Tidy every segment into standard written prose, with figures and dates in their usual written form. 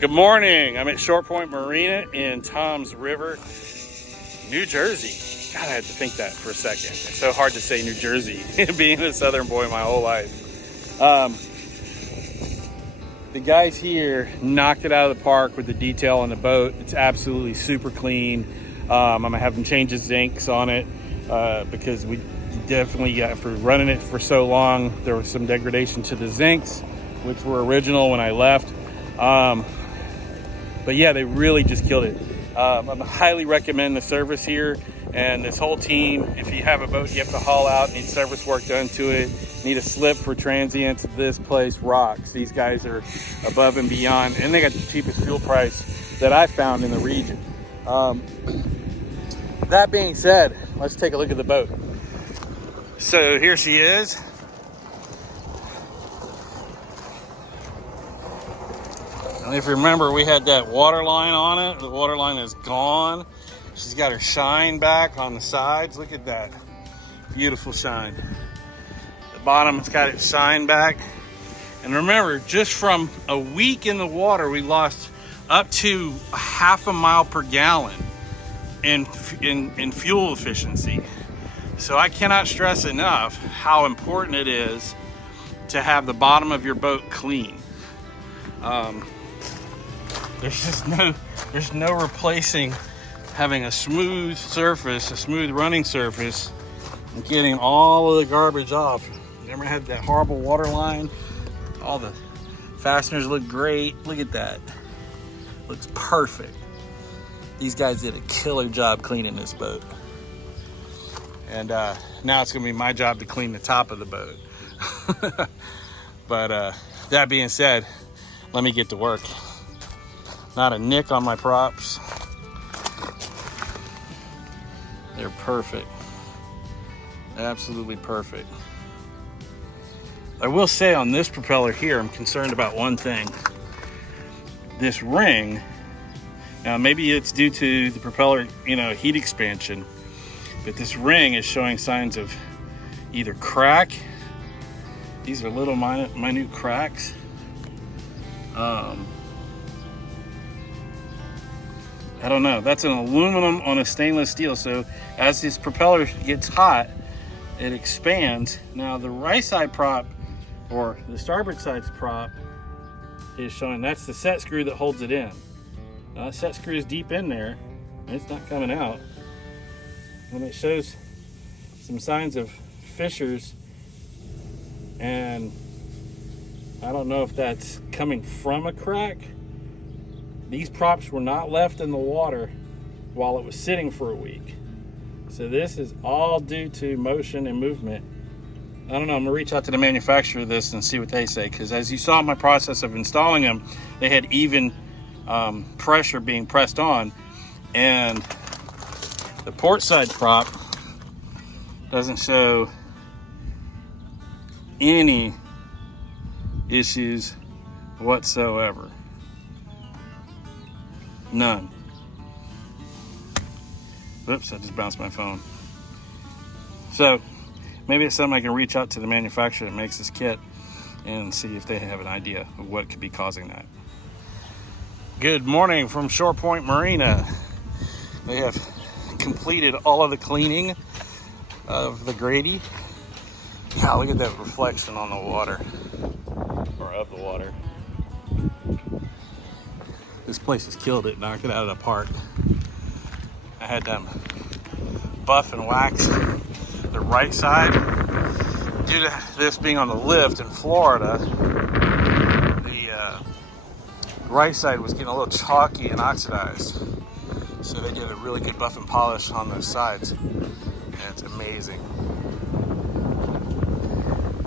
Good morning. I'm at Short Point Marina in Toms River, New Jersey. God, I had to think that for a second. It's so hard to say New Jersey, being a Southern boy my whole life. The guys here knocked it out of the park with the detail on the boat. It's absolutely super clean. I'm gonna have them change the zincs on it because we definitely, after running it for so long, there was some degradation to the zincs, which were original when I left. But yeah, they really just killed it. I highly recommend the service here and this whole team. If you have a boat you have to haul out, need service work done to it, need a slip for transients, this place rocks. These guys are above and beyond, and they got the cheapest fuel price that I found in the region. That being said, let's take a look at the boat. So here she is. And if you remember, we had that water line on it. The water line is gone. She's got her shine back on the sides. Look at that. Beautiful shine. The bottom, it's got its shine back. And remember, just from a week in the water, we lost up to 0.5 mile per gallon in fuel efficiency. So I cannot stress enough how important it is to have the bottom of your boat clean. There's no replacing having a smooth surface, a smooth running surface, and getting all of the garbage off. Never had that horrible water line. All the fasteners look great. Look at that. Looks perfect. These guys did a killer job cleaning this boat. And now it's gonna be my job to clean the top of the boat. But that being said, let me get to work. Not a nick on my props. They're perfect. Absolutely perfect. I will say on this propeller here, I'm concerned about one thing. This ring, now maybe it's due to the propeller, heat expansion, but this ring is showing signs of either crack. These are little minute cracks. I don't know. That's an aluminum on a stainless steel. So as this propeller gets hot, it expands. Now the right side prop, or the starboard side prop, is showing that's the set screw that holds it in. Now the set screw is deep in there, and it's not coming out. And it shows some signs of fissures, and I don't know if that's coming from a crack. These props were not left in the water while it was sitting for a week. So this is all due to motion and movement. I don't know, I'm gonna reach out to the manufacturer of this and see what they say, because as you saw in my process of installing them, they had even pressure being pressed on, and the port side prop doesn't show any issues whatsoever. None. Oops, I just bounced my phone. So maybe it's something I can reach out to the manufacturer that makes this kit and see if they have an idea of what could be causing that. Good morning from Short Point Marina. They have completed all of the cleaning of the Grady. God, look at that reflection on the water, or of the water. This place has killed it, knocked it out of the park. I had them buff and wax the right side. Due to this being on the lift in Florida, the right side was getting a little chalky and oxidized. So they did a really good buff and polish on those sides. And it's amazing.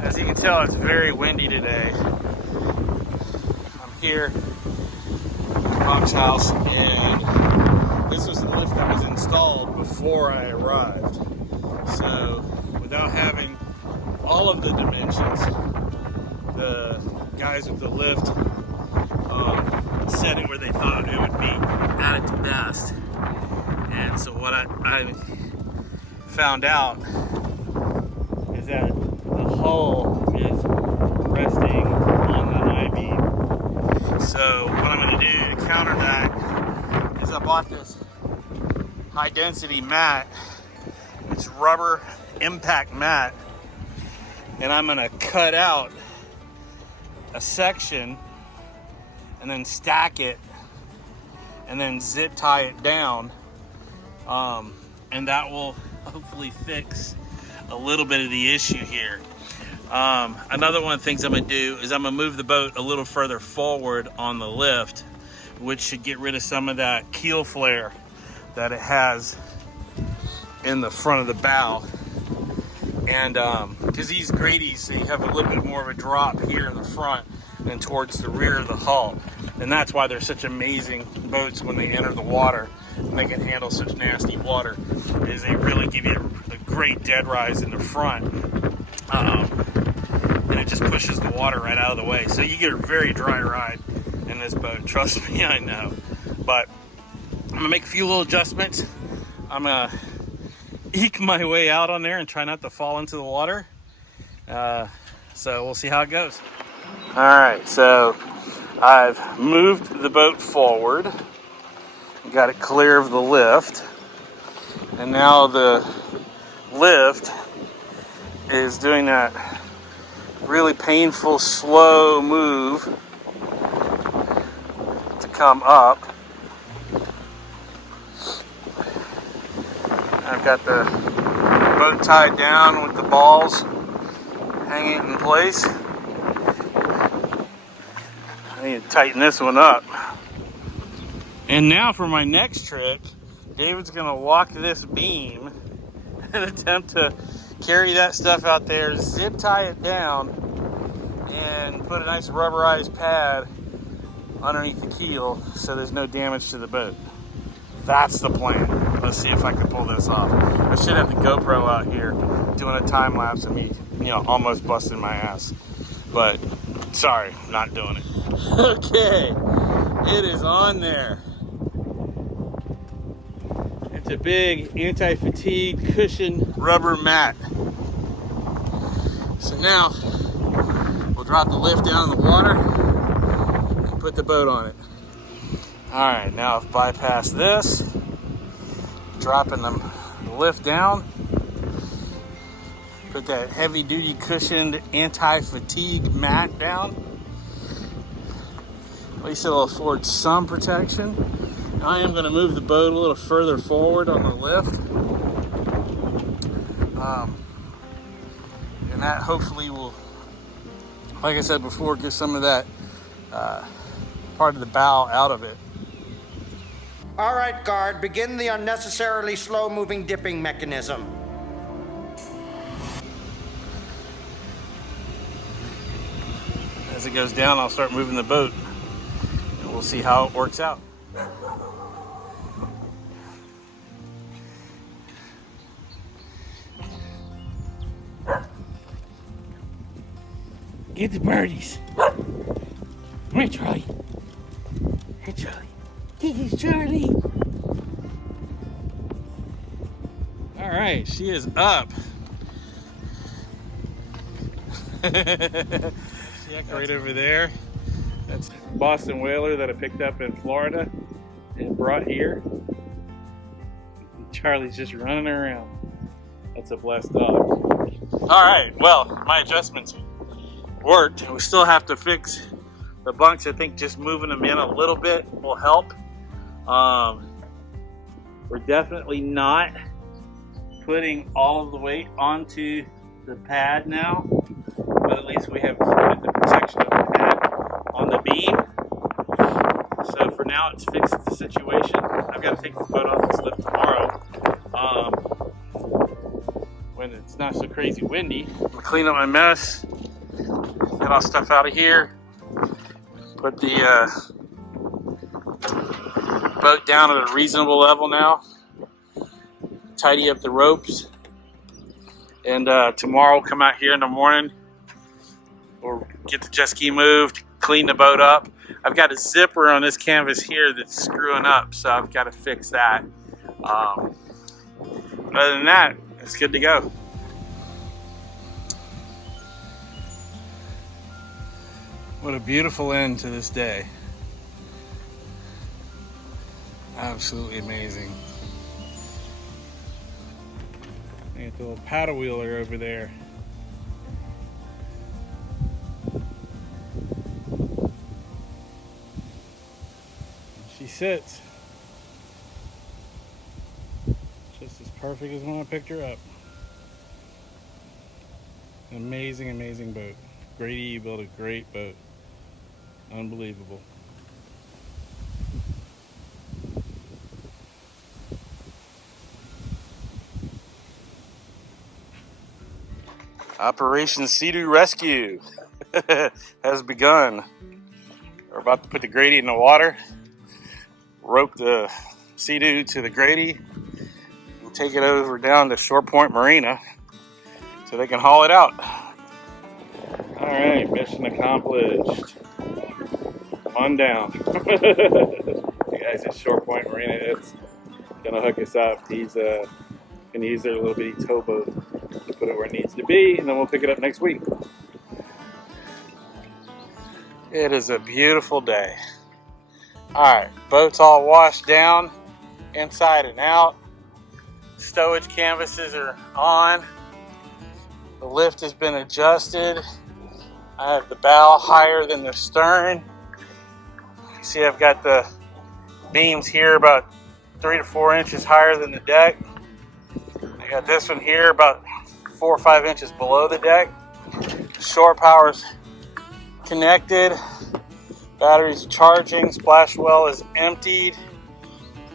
As you can tell, it's very windy today. I'm here Bob's house, and this was the lift that was installed before I arrived. So without having all of the dimensions, the guys with the lift set it where they thought it would be at its best. And so what I found out is that the hull is resting on the I-beam. So what I'm going to do bought this high density mat. It's rubber impact mat, and I'm gonna cut out a section and then stack it and then zip tie it down, and that will hopefully fix a little bit of the issue here. Another one of the things I'm gonna do is I'm gonna move the boat a little further forward on the lift, which should get rid of some of that keel flare that it has in the front of the bow. And because these Grady's, they have a little bit more of a drop here in the front than towards the rear of the hull. And that's why they're such amazing boats when they enter the water and they can handle such nasty water, is they really give you a great dead rise in the front. And it just pushes the water right out of the way. So you get a very dry ride in this boat, trust me, I know. But I'm gonna make a few little adjustments. I'm gonna eke my way out on there and try not to fall into the water. So we'll see how it goes. All right, so I've moved the boat forward, got it clear of the lift, and now the lift is doing that really painful, slow move to come up. I've got the boat tied down with the balls hanging in place. I need to tighten this one up. And now for my next trick, David's gonna walk this beam and attempt to carry that stuff out there, zip tie it down, and put a nice rubberized pad underneath the keel so there's no damage to the boat. That's the plan. Let's see if I can pull this off. I should have the GoPro out here doing a time lapse of me, almost busting my ass. But sorry, not doing it. Okay, it is on there. It's a big anti-fatigue cushion rubber mat. So now we'll drop the lift down in the water and put the boat on it. All right, now I've bypassed this, dropping the lift down, put that heavy duty cushioned anti-fatigue mat down. At least it'll afford some protection. I am going to move the boat a little further forward on the lift. And that hopefully will, like I said before, get some of that part of the bow out of it. All right, guard, begin the unnecessarily slow-moving dipping mechanism. As it goes down, I'll start moving the boat, and we'll see how it works out. Get the birdies. Come here, Charlie. Hey, Charlie. He's Charlie. All right, she is up. Right over there. That's Boston whaler that I picked up in Florida and brought here. Charlie's just running around. That's a blessed dog. All right, well, my adjustments worked. We still have to fix the bunks. I think just moving them in a little bit will help. We're definitely not putting all of the weight onto the pad now, but at least we have the protection of the pad on the beam. So for now, it's fixed the situation. I've got to take this boat off this lift tomorrow when it's not so crazy windy. I'm gonna clean up my mess, get all stuff out of here, put the boat down at a reasonable level now, tidy up the ropes, and tomorrow we'll come out here in the morning, we'll get the jet ski moved, clean the boat up. I've got a zipper on this canvas here that's screwing up, so I've got to fix that. Other than that, it's good to go. What a beautiful end to this day. Absolutely amazing. They got the little paddle wheeler over there. She sits just as perfect as when I picked her up. Amazing, amazing boat. Grady, you built a great boat. Unbelievable. Operation Cedar Rescue has begun. We're about to put the Grady in the water, rope the Sea-Doo to the Grady, and take it over down to Shore Point Marina so they can haul it out. All right, mission accomplished. Come on down. The guys at Shore Point Marina, it's gonna hook us up. He's gonna use their little bitty towboat to put it where it needs to be, and then we'll pick it up next week. It is a beautiful day. Alright, boat's all washed down, inside and out. Stowage canvases are on. The lift has been adjusted. I have the bow higher than the stern. You see I've got the beams here about 3 to 4 inches higher than the deck. I got this one here about 4 or 5 inches below the deck. Shore power's connected. Batteries charging. Splash well is emptied.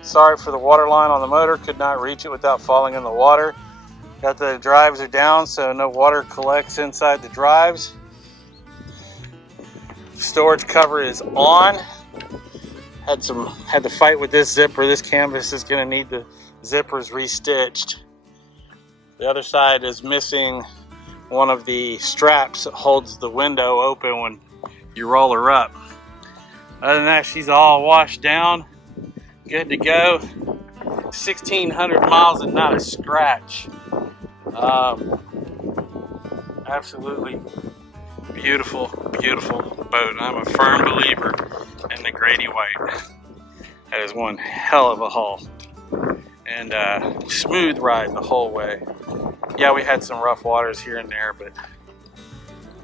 Sorry for the water line on the motor. Could not reach it without falling in the water. Got the drives are down so no water collects inside the drives. Storage cover is on. Had to fight with this zipper. This canvas is going to need the zippers restitched. The other side is missing one of the straps that holds the window open when you roll her up. Other than that, she's all washed down, good to go. 1,600 miles and not a scratch. Absolutely beautiful, beautiful boat. I'm a firm believer in the Grady-White. That is one hell of a haul. And smooth ride the whole way. Yeah, we had some rough waters here and there, but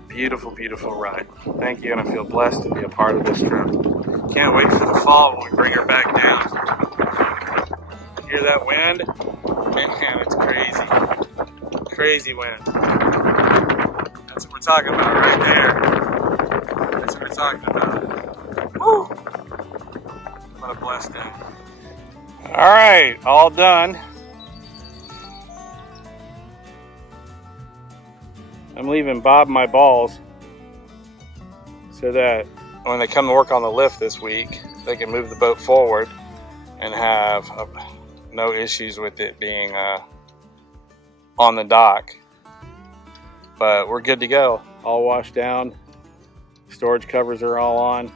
beautiful, beautiful ride. Thank you, and I feel blessed to be a part of this trip. Can't wait for the fall when we bring her back down. Hear that wind? Man, it's crazy. Crazy wind. That's what we're talking about right there. That's what we're talking about. Woo! What a blessed day. All right, all done. I'm leaving Bob my balls so that when they come to work on the lift this week, they can move the boat forward and have no issues with it being on the dock. But we're good to go. All washed down. Storage covers are all on.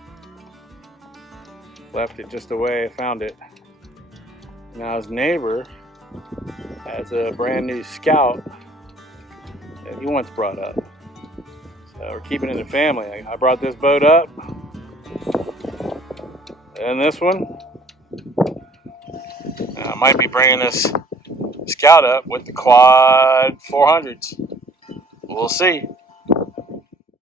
Left it just the way I found it. Now his neighbor has a brand new Scout that he once brought up. So we're keeping it in the family. I brought this boat up. And this one. I might be bringing this Scout up with the quad 400s. We'll see.